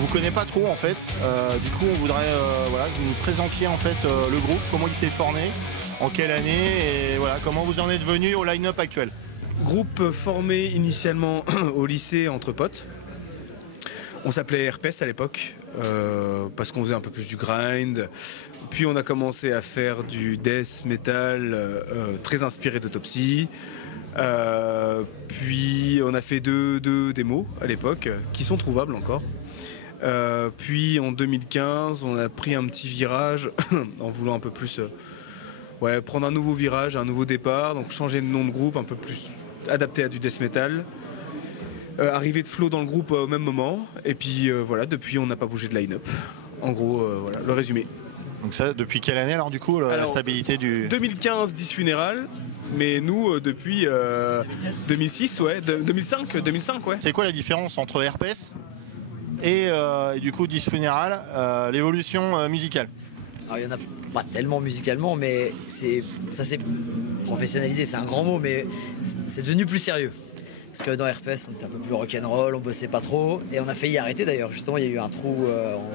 vous connaît pas trop en fait. Du coup, on voudrait voilà, que vous nous présentiez en fait le groupe, comment il s'est formé, en quelle année et voilà, comment vous en êtes venu au line-up actuel. Groupe formé initialement au lycée entre potes. On s'appelait Herpès à l'époque parce qu'on faisait un peu plus du grind. Puis on a commencé à faire du death metal très inspiré d'Autopsy. Puis on a fait deux démos à l'époque qui sont trouvables encore. Puis en 2015 on a pris un petit virage en voulant un peu plus prendre un nouveau virage, un nouveau départ, donc changer de nom de groupe un peu plus adapté à du death metal. Arrivée de Flo dans le groupe au même moment et puis voilà, depuis on n'a pas bougé de line-up. En gros voilà le résumé. Donc ça depuis quelle année alors du coup la stabilité du 2015 Disfunéral. Mais nous, depuis 2006, 2005, ouais. C'est quoi la différence entre Herpès et du coup Disfunéral, l'évolution musicale? Alors il y en a pas tellement musicalement, mais ça s'est professionnalisé, c'est un grand mot, mais c'est devenu plus sérieux. Parce que dans Herpès, on était un peu plus rock'n'roll, on bossait pas trop, et on a failli arrêter d'ailleurs. Justement, il y a eu un trou en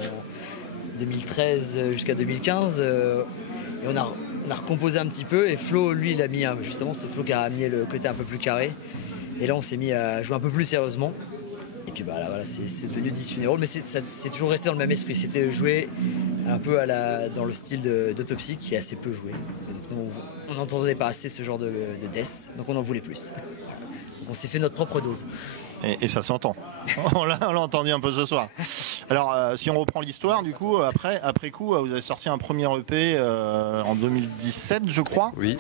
2013 jusqu'à 2015, et on a recomposé un petit peu et Flo lui il a mis justement c'est Flo qui a mis le côté un peu plus carré et là on s'est mis à jouer un peu plus sérieusement et puis bah là voilà c'est devenu Disfunéral mais c'est toujours resté dans le même esprit, c'était jouer un peu dans le style d'Autopsy qui est assez peu joué. On n'entendait pas assez ce genre de death donc on en voulait plus. Donc on s'est fait notre propre dose. Et ça s'entend. On l'a entendu un peu ce soir. Alors, si on reprend l'histoire, du coup, après coup, vous avez sorti un premier EP en 2017, je crois. Oui.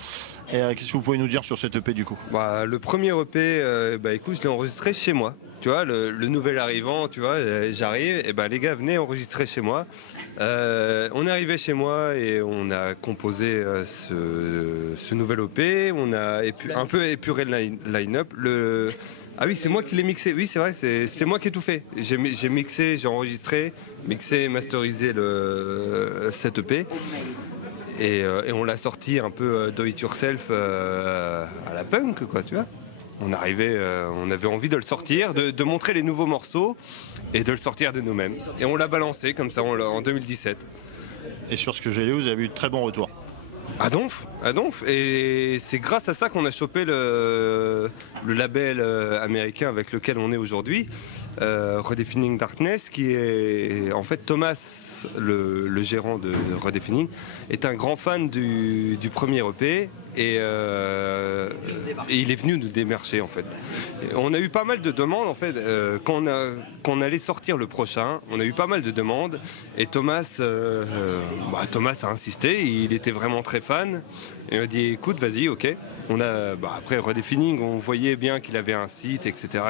Et qu'est-ce que vous pouvez nous dire sur cet EP, du coup? Le premier EP, écoute, je l'ai enregistré chez moi. Tu vois, le nouvel arrivant, tu vois, j'arrive, et les gars venaient enregistrer chez moi. On est arrivé chez moi et on a composé ce nouvel EP. On a un peu épuré le line-up. Ah oui, c'est moi qui l'ai mixé. Oui, c'est vrai, c'est moi qui ai tout fait. J'ai mixé, j'ai enregistré, mixé, masterisé cet EP. Et on l'a sorti un peu do it yourself à la punk, quoi, tu vois. On avait envie de le sortir, de montrer les nouveaux morceaux et de le sortir de nous-mêmes. Et on l'a balancé comme ça en 2017. Et sur ce que j'ai lu, vous avez eu de très bons retours. À Donf. Et c'est grâce à ça qu'on a chopé le label américain avec lequel on est aujourd'hui, Redefining Darkness, qui est en fait Thomas, le gérant de Redefining, est un grand fan du premier EP. Et il est venu nous démarcher en fait. Et on a eu pas mal de demandes en fait quand on allait sortir le prochain. On a eu pas mal de demandes et Thomas a insisté. Il était vraiment très fan. Et on a dit écoute vas-y ok. Après Redefining on voyait bien qu'il avait un site etc.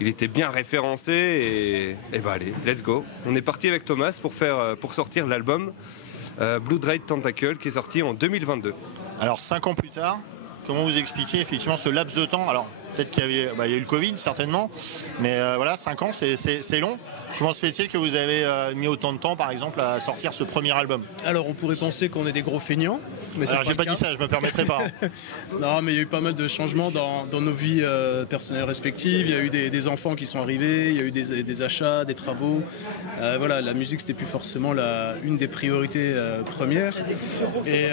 Il était bien référencé et allez let's go. On est parti avec Thomas pour sortir l'album Blood Red Tentacle qui est sorti en 2022. Alors 5 ans plus tard, comment vous expliquez effectivement ce laps de temps? Alors peut-être qu'il y a eu le Covid certainement, mais voilà 5 ans c'est long. Comment se fait-il que vous avez mis autant de temps par exemple à sortir ce premier album? Alors on pourrait penser qu'on est des gros feignants. Mais alors j'ai pas dit ça, je me permettrai pas. Non mais il y a eu pas mal de changements dans nos vies personnelles respectives. Il y a eu des enfants qui sont arrivés, il y a eu des achats, des travaux. Voilà, la musique c'était plus forcément une des priorités premières. Et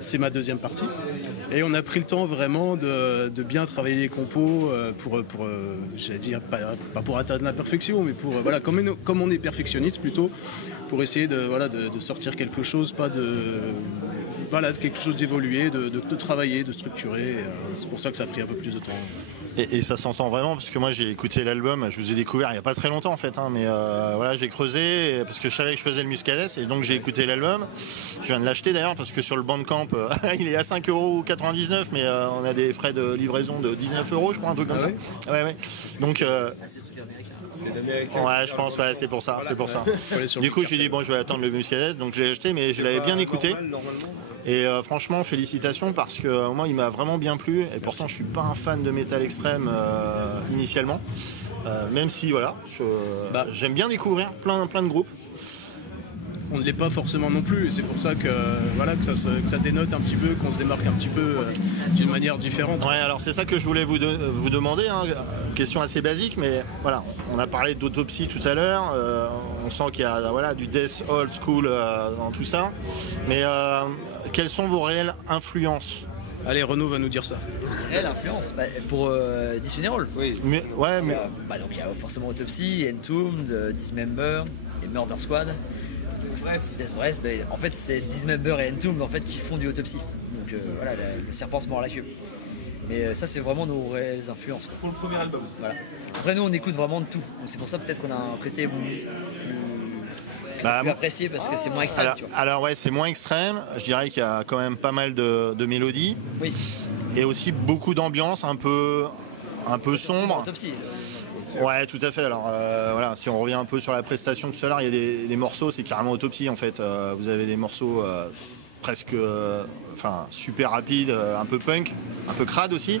c'est ma deuxième partie. Et on a pris le temps vraiment de bien travailler les compos pour j'allais dire, pas pour atteindre la perfection, mais pour, voilà, comme on est perfectionniste plutôt, pour essayer de sortir quelque chose, quelque chose d'évolué, de travailler, de structurer. C'est pour ça que ça a pris un peu plus de temps. Et ça s'entend vraiment parce que moi j'ai écouté l'album, je vous ai découvert il n'y a pas très longtemps en fait, mais voilà j'ai creusé parce que je savais que je faisais le Muscadès et donc j'ai écouté l'album. Je viens de l'acheter d'ailleurs parce que sur le Bandcamp il est à 5,99 €, mais on a des frais de livraison de 19 € je crois, un truc comme ça. Ouais. Donc ouais je pense c'est pour ça, c'est pour ça. Du coup j'ai dit bon je vais attendre le Muscadès, donc je l'ai acheté mais je l'avais bien écouté. Et franchement félicitations parce que moi il m'a vraiment bien plu et pourtant je suis pas un fan de métal extrême initialement, même si voilà j'aime bien découvrir plein de groupes. on ne l'est pas forcément non plus. Et c'est pour ça que, voilà, que ça dénote un petit peu, qu'on se démarque un petit peu d'une manière différente. Ouais, alors c'est ça que je voulais vous demander, hein. Question assez basique, mais voilà, on a parlé d'Autopsy tout à l'heure, on sent qu'il y a voilà, du death old school dans tout ça, mais quelles sont vos réelles influences? Allez, Renaud va nous dire ça. Elle influence pour Disfuneral. Oui. Mais, ouais, mais... Donc il y a forcément Autopsy, Entombed, Dismember et Murder Squad. Death Breath, en fait c'est Dismember et Entombed en fait qui font du Autopsy. Donc voilà, le serpent se mord la queue. Mais ça c'est vraiment nos réelles influences. Pour le premier album. Voilà. Après nous on écoute vraiment de tout. Donc c'est pour ça peut-être qu'on a un côté plus apprécié parce que c'est moins extrême. Alors ouais, c'est moins extrême. Je dirais qu'il y a quand même pas mal de mélodies. Oui. Et aussi beaucoup d'ambiance un peu sombre. Autopsy. Ouais, tout à fait. Alors voilà, si on revient un peu sur la prestation tout à l'heure, il y a des morceaux, c'est carrément Autopsy en fait. Vous avez des morceaux presque super rapides, un peu punk, un peu crade aussi.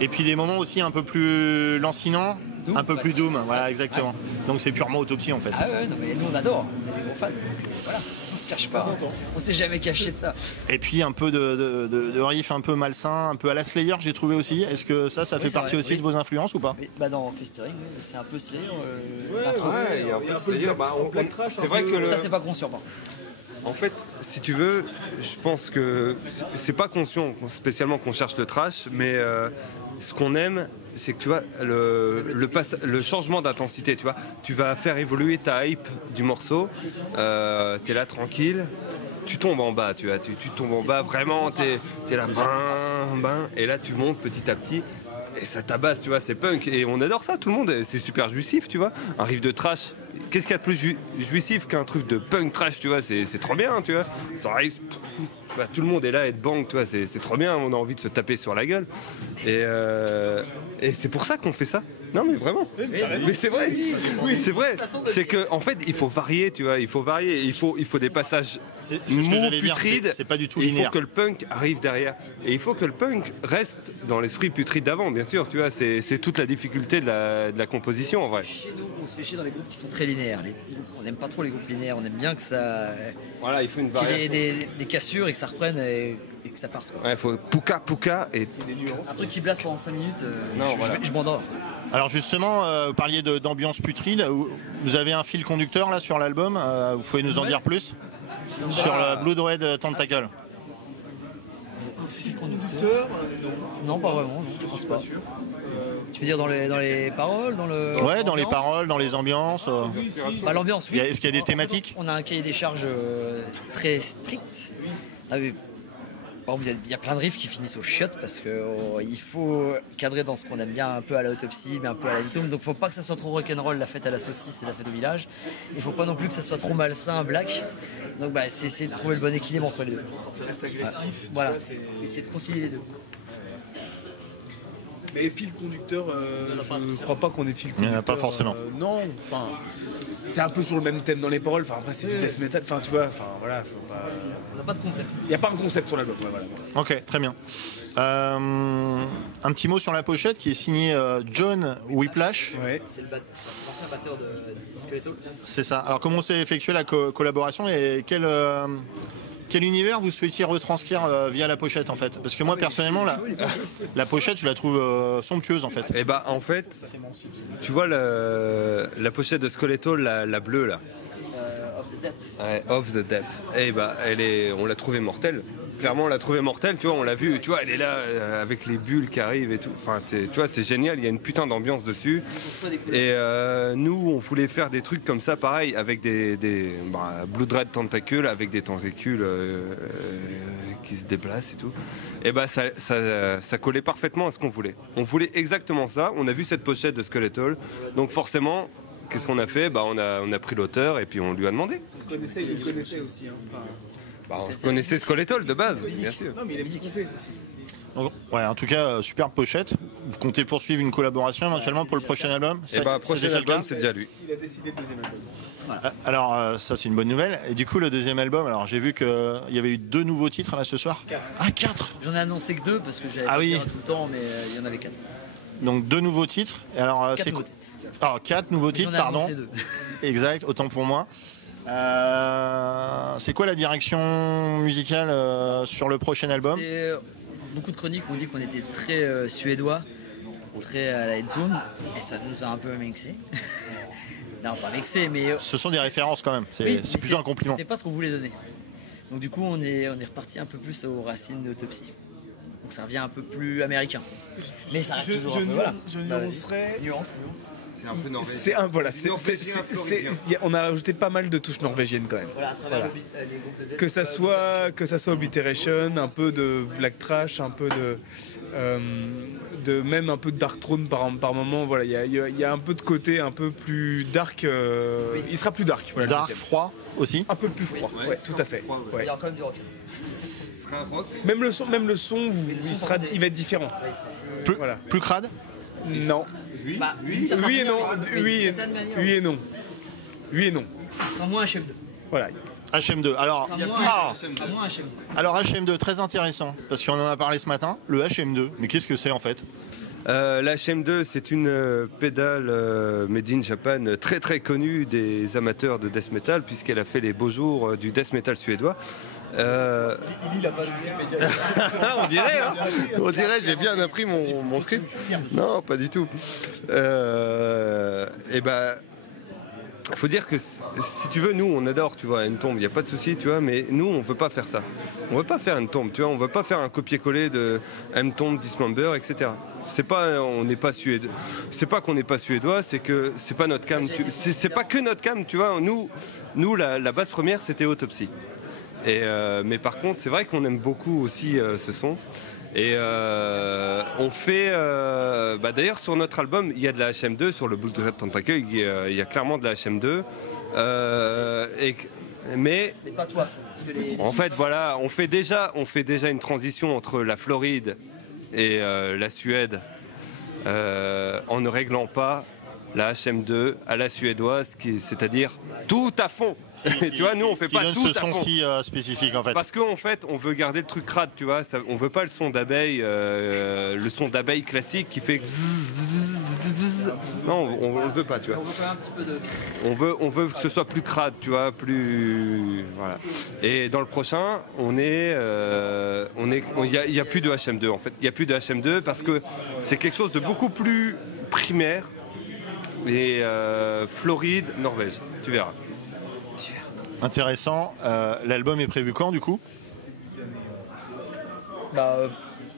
Et puis des moments aussi un peu plus lancinants, un peu plus doom. Voilà, exactement. Donc c'est purement Autopsy en fait. Ah ouais, non, mais nous on adore, on est des gros fans. Voilà, on se cache pas. On s'est jamais caché de ça. Et puis un peu de riff un peu malsain, un peu à la Slayer, j'ai trouvé aussi. Est-ce que ça fait partie aussi de vos influences ou pas? Dans Festering, c'est un peu Slayer. Il y a un peu Slayer. C'est vrai que ça c'est pas conscient par contre. En fait, si tu veux, je pense que c'est pas conscient spécialement qu'on cherche le trash, mais ce qu'on aime, c'est que tu vois le changement d'intensité, tu vois. Tu vas faire évoluer ta hype du morceau, t'es là tranquille, tu tombes en bas, tu vois, tu tombes en bas vraiment, t'es là, et là tu montes petit à petit. Et ça tabasse, tu vois, c'est punk. Et on adore ça, tout le monde. C'est super jouissif, tu vois. Un riff de trash. Qu'est-ce qu'il y a de plus jouissif qu'un truc de punk trash, tu vois. C'est trop bien, tu vois. Ça arrive. Tout le monde est là et de bang, tu vois. C'est trop bien. On a envie de se taper sur la gueule. Et c'est pour ça qu'on fait ça. Non mais vraiment. Mais c'est vrai. Oui, c'est vrai. C'est que en fait, il faut varier, tu vois. Il faut varier. Il faut des passages mous, putrides. C'est pas du tout linéaire. Il faut linéaire. que le punk arrive derrière. Et il faut que le punk reste dans l'esprit putride d'avant, bien sûr. Tu vois, c'est toute la difficulté de la composition, en vrai. Chez nous, on se fait chier dans les groupes qui sont très linéaires. On n'aime pas trop les groupes linéaires. On aime bien que ça. Voilà, il faut une qu'il y variation. ait des cassures et que ça reprenne et que ça parte. Ouais, il faut pouka et Un truc qui blase pendant 5 minutes, je m'endors. Alors justement, vous parliez d'ambiance putride. Vous avez un fil conducteur là sur l'album. Vous pouvez nous en dire plus sur le Blood Red Tentacle? Un fil conducteur? Non, pas vraiment. Non, je pense pas. Tu veux dire dans les paroles, Ouais, dans les paroles, dans les ambiances. L'ambiance, oui. Est-ce qu'il y a des thématiques? On a un cahier des charges très strict. Par exemple, il y a plein de riffs qui finissent au chiottes parce qu'il faut cadrer dans ce qu'on aime bien, un peu à la Autopsy, mais un peu à la Entombed. Donc il ne faut pas que ça soit trop rock'n'roll, la fête à la saucisse et la fête au village. Il ne faut pas non plus que ça soit trop malsain, black. Donc c'est essayer de trouver le bon équilibre entre les deux. Ça reste agressif. Voilà, essayer de concilier les deux. Mais fil conducteur, je ne crois pas qu'on ait de fil conducteur. Il n'y en a pas forcément. Non, enfin, c'est un peu sur le même thème dans les paroles. Enfin, après, c'est du death metal. Enfin, tu vois, enfin, voilà. Faut pas... On n'a pas de concept. Il n'y a pas un concept sur l'album. Ouais, voilà. Ok, très bien. Un petit mot sur la pochette qui est signé John Whiplash. Ouais. C'est l'ancien batteur de Skeletal. C'est ça. Alors comment s'est effectuée la collaboration et quel univers vous souhaitiez retranscrire via la pochette en fait? Parce que moi personnellement la pochette je la trouve somptueuse en fait. Et bah en fait, tu vois la pochette de Skeletal, la bleue là. Of the Death. Ouais, Of the Death. Et bah on l'a trouvée mortelle. Clairement on l'a trouvée mortelle, tu vois, on l'a vu, tu vois, elle est là avec les bulles qui arrivent et tout. Enfin, tu vois, c'est génial, il y a une putain d'ambiance dessus. Et nous, on voulait faire des trucs comme ça, pareil, avec des Blood Red Tentacle, avec des tentacules qui se déplacent et tout. Et bah ça collait parfaitement à ce qu'on voulait. On voulait exactement ça. On a vu cette pochette de Skeletal, donc forcément. Qu'est-ce qu'on a fait? On a pris l'auteur et puis on lui a demandé. Il connaissait aussi. Hein. On connaissait Skeletal de base, bien sûr. Non, mais il a mis fait aussi. Donc, ouais, en tout cas, superbe pochette. Vous comptez poursuivre une collaboration éventuellement pour le prochain album? Et bah, prochain album, c'est déjà lui. Il a décidé le deuxième album. Alors, ça, c'est une bonne nouvelle. Et du coup, le deuxième album, alors j'ai vu qu'il y avait eu 2 nouveaux titres là ce soir. 4. Ah, 4! J'en ai annoncé que 2 parce que j'avais Ah oui. tout le temps, mais il y en avait 4. Donc 2 nouveaux titres. Et alors, 4 c'est nouveaux. 4 nouveaux titres, J'en ai pardon. annoncé 2. Exact, autant pour moi. C'est quoi la direction musicale sur le prochain album? C'est beaucoup de chroniques ont dit qu'on était très suédois, très à la Entombed, et ça nous a un peu vexé. Non, pas vexé, mais. Ce sont des références quand même, c'est oui, plutôt un compliment. C'était pas ce qu'on voulait donner. Donc du coup, on est reparti un peu plus aux racines d'Autopsy. Donc ça revient un peu plus américain. Mais ça reste toujours un peu, voilà. Je Bah, nuancerais. nuance. C'est un peu norvégien. C'est un voilà, Norvégien. on a rajouté pas mal de touches norvégiennes quand même. Voilà, à travers Voilà. les groupes de death. Que ça soit Obliteration, un peu de Black Trash, un peu de même un peu de Dark Throne par moment. Voilà, il y a un peu de côté un peu plus dark. Il sera plus dark. Voilà, le Dark, deuxième. froid aussi. Un peu plus froid. Ouais, tout à fait. Froid, Il Ouais. y aura quand même du rock. Ce sera un rock. Même le son, il va être différent. Plus, Voilà. plus crade. Non. Bah, Oui et non. Oui et non. Oui et non. Ce sera moins HM2. Voilà. HM2. Alors, Ce sera moins HM2. alors HM2, très intéressant, parce qu'on en a parlé ce matin, le HM2. Mais qu'est-ce que c'est en fait? La HM2, c'est une pédale made in Japan très très connue des amateurs de death metal, puisqu'elle a fait les beaux jours du death metal suédois. Il lit la page Wikipédia. On dirait, hein. On dirait, j'ai bien appris mon script. Non, pas du tout. Et ben, faut dire que si tu veux, nous on adore, tu vois, une tombe, il n'y a pas de souci, tu vois, mais nous on veut pas faire ça. On veut pas faire une tombe, tu vois, on veut pas faire un copier-coller de M-Tomb, Dismember, etc. C'est pas, on n'est pas suédois. C'est pas qu'on n'est pas suédois, c'est que c'est pas notre cam. C'est pas que notre cam, tu vois. Nous la base première c'était Autopsy. Et mais par contre, c'est vrai qu'on aime beaucoup aussi ce son. Et on fait. D'ailleurs, sur notre album, il y a de la HM2. Sur le Blood Red Tentacle, il y a clairement de la HM2. Mais pas toi. Parce que en fait, voilà, on fait déjà une transition entre la Floride et la Suède en ne réglant pas la HM2 à la suédoise, c'est-à-dire tout à fond. Tu vois, nous on fait Qui pas donne tout ce à son fond. si spécifique en fait. Parce qu'en fait, on veut garder le truc crade, tu vois. On veut pas le son d'abeille, le son d'abeille classique qui fait. Non, on le veut pas, tu vois. on veut quand même un petit peu de. On veut que ce soit plus crade, tu vois, plus. Voilà. Et dans le prochain, il y a plus de HM2 en fait. Il y a plus de HM2 parce que c'est quelque chose de beaucoup plus primaire. Et Floride, Norvège, tu verras. Intéressant. L'album est prévu quand du coup?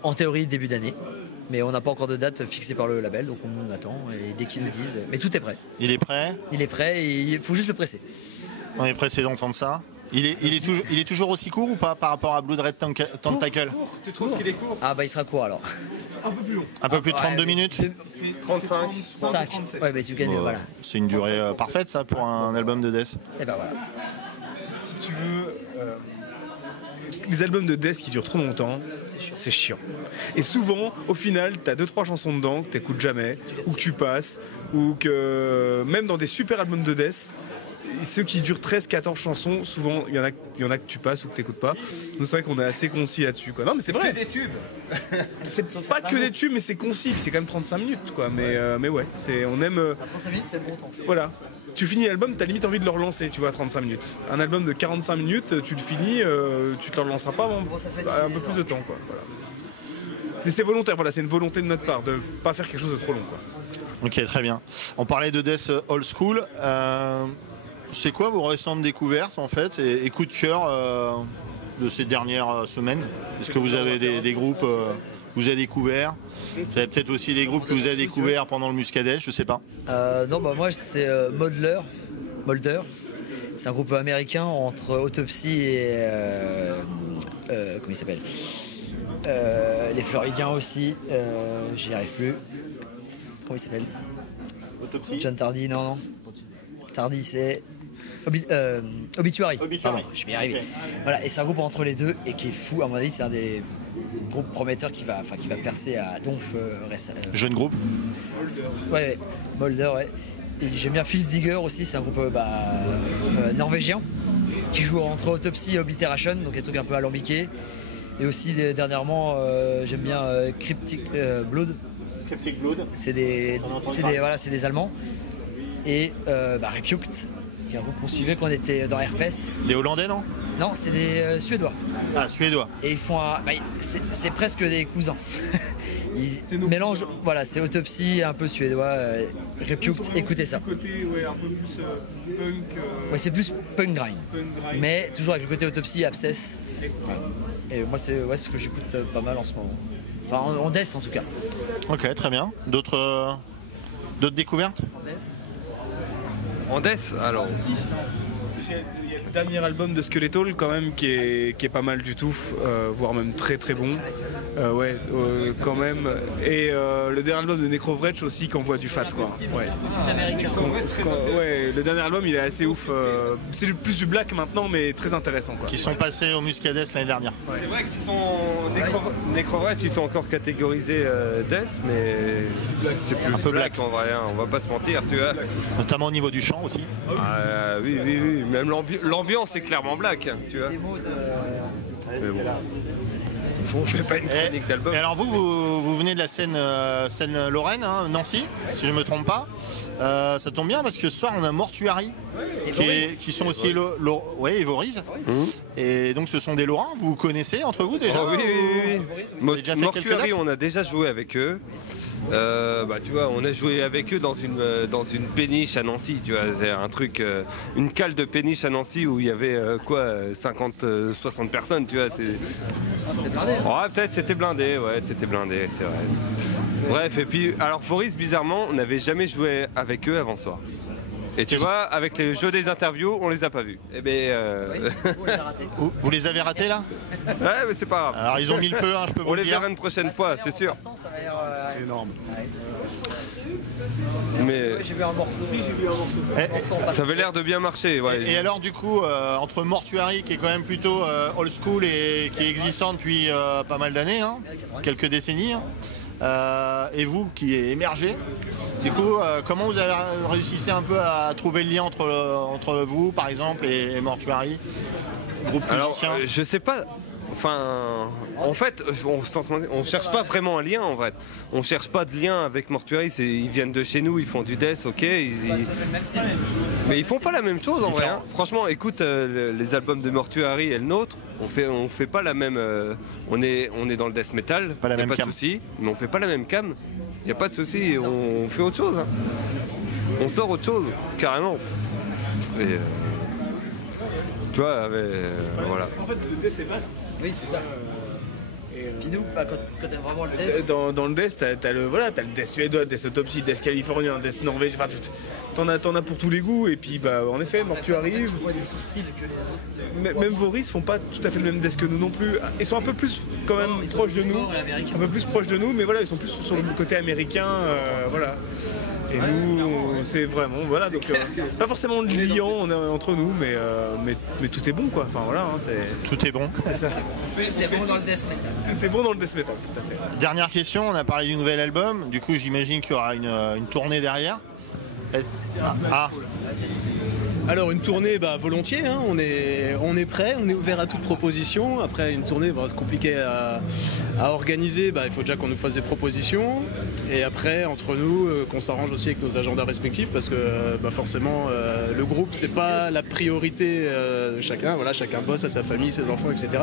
En théorie, début d'année. Mais on n'a pas encore de date fixée par le label, donc on attend. Et dès qu'ils nous disent. Mais tout est prêt. Il est prêt? Il est prêt et il faut juste le presser. On est pressé d'entendre ça. Il est toujours aussi court ou pas par rapport à Blood Red Tentacle? Tu trouves qu'il est court? Ah bah il sera court alors. Un peu plus long. Un peu plus de 32 minutes? 35. 5. Ouais, mais tu gagnes, voilà. C'est une durée parfaite ça pour un album de death. Et bah voilà. Si tu veux, les albums de death qui durent trop longtemps, c'est chiant. Et souvent, au final, t'as 2-3 chansons dedans que t'écoutes jamais, ou que tu passes, ou que même dans des super albums de death, ceux qui durent 13-14 chansons, souvent il y en a que tu passes ou que t'écoutes pas. Nous c'est vrai qu'on est assez concis là-dessus, quoi. Non mais c'est vrai. Des tubes. C'est pas que des tubes, mais c'est concis. Puis c'est quand même 35 minutes, quoi. Mais ouais, on aime. 35 minutes, c'est le bon temps. Voilà. Tu finis l'album, t'as limite envie de le relancer, tu vois, à 35 minutes. Un album de 45 minutes, tu le finis, tu te le relanceras pas avant un peu plus de temps, quoi. Voilà. Mais c'est volontaire, voilà, c'est une volonté de notre part, de pas faire quelque chose de trop long, quoi. Ok, très bien. On parlait de death old school. C'est quoi vos récentes découvertes en fait et coup de cœur de ces dernières semaines? Est-ce que vous avez des groupes que vous avez découverts? Vous avez peut-être aussi des groupes que vous avez découverts pendant le Muscadet, je sais pas. Non, bah moi c'est Molder. C'est un groupe américain entre Autopsy et comment il s'appelle, les Floridiens aussi. J'y arrive plus. Comment il s'appelle? Autopsy. John Tardy, non. Tardy c'est Obituary. Pardon, je vais y arriver. Ok. Voilà, et c'est un groupe entre les deux et qui est fou. À mon avis, c'est un des groupes prometteurs qui va percer à Donf récemment. Jeune groupe. Ouais, Molder, ouais. Et j'aime bien Fils Digger aussi, c'est un groupe norvégien qui joue entre Autopsy et Obliteration, donc des trucs un peu alambiqués. Et aussi dernièrement, j'aime bien Cryptic Blood. Cryptic Blood. C'est des Allemands. Et Repuked, qui est un groupe qu'on suivait quand on était dans Herpes. Des Hollandais, non? Non, c'est des Suédois. Ah, suédois. Et ils font c'est presque des cousins. Ils mélangent, voilà, c'est Autopsy, un peu suédois, Repuked, écoutez ça. Côté, ouais, un peu plus punk. Ouais, c'est plus punk grind. Mais toujours avec le côté Autopsy, Abscess. Et moi, c'est ce que j'écoute pas mal en ce moment. Enfin, en death en tout cas. Ok, très bien. D'autres découvertes? En death, alors. Il y a le dernier album de Skeletal quand même qui est pas mal du tout, voire même très très bon. Quand même. Et le dernier album de Necrovretch aussi qui envoie du fat quoi. Ouais. Ouais, le dernier album il est assez ouf. C'est plus du black maintenant mais très intéressant quoi. Qui sont passés au Muscadès l'année dernière. Ouais. C'est vrai qu'ils sont Necrovretch, ils sont encore catégorisés death, mais c'est plus un peu black en vrai. Hein. On va pas se mentir, tu vois. Notamment au niveau du chant aussi. Oui. Même l'ambiance est clairement black, tu vois. Mais bon. On fait pas une chronique d'album. Et alors vous venez de la scène Lorraine, hein, Nancy, si je ne me trompe pas. Ça tombe bien parce que ce soir on a Mortuary qui sont aussi et Voriz. Et donc ce sont des Lorrains, vous connaissez entre vous déjà? Oui. Vous avez déjà fait quelques Mortuary, dates? on a déjà joué avec eux. Tu vois, on a joué avec eux dans une péniche à Nancy, tu vois, c'est un truc, une cale de péniche à Nancy où il y avait 50-60 personnes, tu vois, peut-être c'était blindé, c'est vrai. Bref, et puis, alors Boris, bizarrement, on n'avait jamais joué avec eux avant ce soir. Et tu vois, avec les jeux des interviews, on les a pas vus. Eh ben, Vous les avez ratés là? Ouais, mais c'est pas grave. Alors ils ont mis le feu, hein, je peux vous On le les dire. verra une prochaine fois, c'est sûr. C'est énorme. Mais J'ai vu un morceau. ça avait l'air de bien marcher. Ouais. Et alors du coup, entre Mortuary qui est quand même plutôt old school et qui est existant depuis pas mal d'années, hein, quelques décennies, et vous qui est émergé, du coup, comment vous avez réussi un peu à trouver le lien entre vous par exemple et Mortuary, groupe plus ancien? Je sais pas. Enfin, en fait, on cherche pas vraiment un lien en vrai. On cherche pas de lien avec Mortuary. Ils viennent de chez nous, ils font du death, ok. Mais ils font pas la même chose en vrai. Hein. Franchement, écoute les albums de Mortuary et le nôtre. On fait pas la même. On est dans le death metal. Pas la même pas de cam. souci. Mais on fait pas la même cam. Y a pas de souci. On fait autre chose. Hein. On sort autre chose carrément. Et, tu vois, voilà. En fait le death c'est vaste. Oui, c'est ça. Puis nous, quand t'aimes vraiment le death. Dans le death, t'as le death suédois, death autopsie, death californien, death norvégien, enfin t'en as pour tous les goûts et puis en effet, Mortuary, On voit des sous-styles que les autres. même Voris font pas tout à fait le même death que nous non plus. Ils sont un peu plus quand même proches de nous, un peu plus proches de nous, mais voilà, ils sont plus sur le côté américain, voilà. Et nous, c'est vraiment, voilà, donc pas forcément de liant entre nous, mais tout est bon quoi. Enfin voilà, hein, Tout est bon. c'est ça. T'es bon dans le death metal. C'est bon dans le death metal, tout à fait. Dernière question, on a parlé du nouvel album, du coup j'imagine qu'il y aura une tournée derrière. Alors une tournée, volontiers, hein, on est prêt, on est ouvert à toute proposition. Après une tournée, c'est compliqué à organiser, il faut déjà qu'on nous fasse des propositions. Et après, entre nous, qu'on s'arrange aussi avec nos agendas respectifs parce que forcément le groupe c'est pas la priorité de chacun, voilà, chacun bosse à sa famille, ses enfants, etc.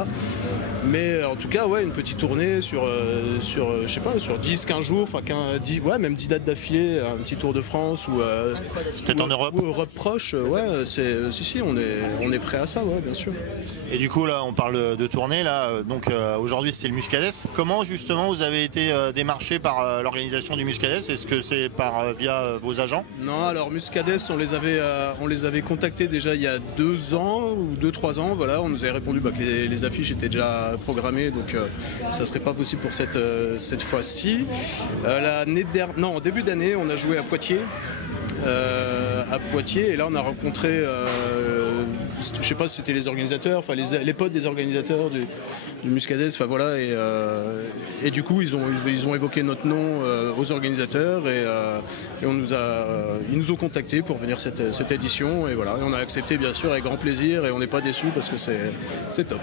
Mais en tout cas, ouais, une petite tournée sur 10-15 jours, même 10 dates d'affilée, un petit tour de France ou peut-être en Europe. Ou Europe proche, ouais, si, on est prêt à ça, ouais, bien sûr. Et du coup là on parle de tournée là, donc aujourd'hui c'était le Muscadès. Comment justement vous avez été démarché par l'organisation du Muscadès? Est-ce que c'est via vos agents? Non, alors Muscadès on les avait contactés déjà il y a 2 ans ou 2-3 ans, voilà, on nous avait répondu que les affiches étaient déjà programmées, donc ça serait pas possible pour cette fois-ci. En début d'année on a joué à Poitiers. Et là on a rencontré je sais pas si c'était les organisateurs, les potes des organisateurs du Muscadès, voilà, et du coup ils ont évoqué notre nom aux organisateurs et ils nous ont contactés pour venir cette édition et voilà, et on a accepté bien sûr avec grand plaisir et on n'est pas déçus parce que c'est top.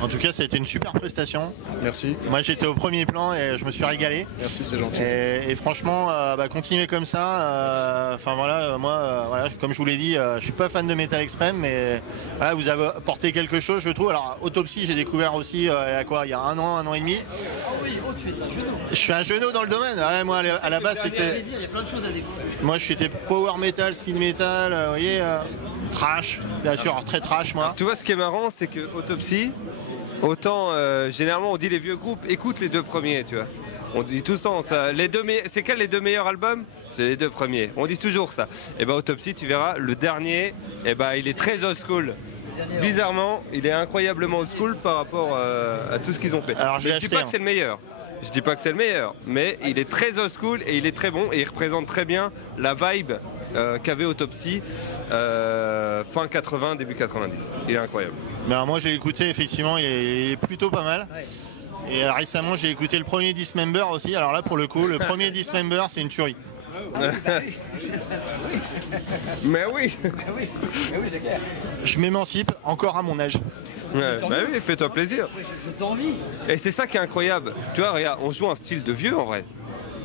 En tout cas, ça a été une super prestation. Merci. Moi, j'étais au premier plan et je me suis régalé. Merci, c'est gentil. Et franchement, continuez comme ça. Enfin voilà, moi, voilà, comme je vous l'ai dit, je suis pas fan de métal extrême, mais voilà, vous avez apporté quelque chose, je trouve. Alors, Autopsy, j'ai découvert aussi il y a un an et demi. Ah oui, tu es un genou. Je suis un genou dans le domaine. Ouais, moi, à la base, c'était. Il y a plein de choses à découvrir. Moi, j'étais power metal, speed metal, vous voyez, trash, bien sûr, très trash, moi. Tu vois, ce qui est marrant, c'est que Autopsy, autant généralement on dit les vieux groupes, écoute les deux premiers, tu vois. On dit tout le temps ça. C'est quels les deux meilleurs albums? C'est les deux premiers. On dit toujours ça. Et ben Autopsy, tu verras, le dernier, il est très old school. Bizarrement, il est incroyablement old school par rapport à tout ce qu'ils ont fait. Alors, je dis pas que c'est le meilleur. Je dis pas que c'est le meilleur, mais il est très old school et il est très bon et il représente très bien la vibe qu'avait Autopsy fin 80, début 90. Il est incroyable. Ben, moi, j'ai écouté, effectivement, il est plutôt pas mal. Ouais. Et récemment, j'ai écouté le premier Dismember aussi. Alors là, pour le coup, le premier Dismember, c'est une tuerie. Mais oui. Oui, c'est clair. Je m'émancipe encore à mon âge. Ouais, bah oui, fais-toi plaisir. Je t'ai envie. Et c'est ça qui est incroyable. Tu vois, regarde, on joue un style de vieux en vrai.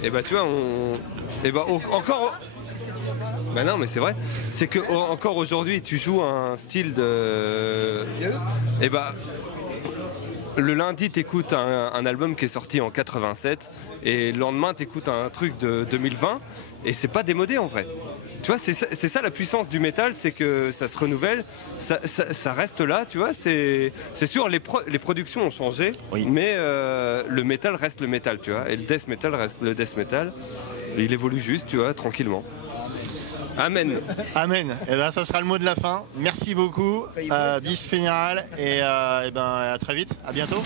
Et bah tu vois, encore. Bah non, mais c'est vrai. C'est que encore aujourd'hui, tu joues un style de. Vieux. Et bah. Le lundi, t'écoutes un album qui est sorti en 87 et le lendemain, t'écoutes un truc de 2020 et c'est pas démodé en vrai. Tu vois, c'est ça la puissance du métal, c'est que ça se renouvelle, ça reste là, tu vois. C'est sûr, les productions ont changé, Oui. mais le métal reste le métal, tu vois. Et le death metal reste le death metal. Et il évolue juste, tu vois, tranquillement. Amen. Amen. Et ben, ça sera le mot de la fin. Merci beaucoup, Dis Funéral, et à très vite. À bientôt.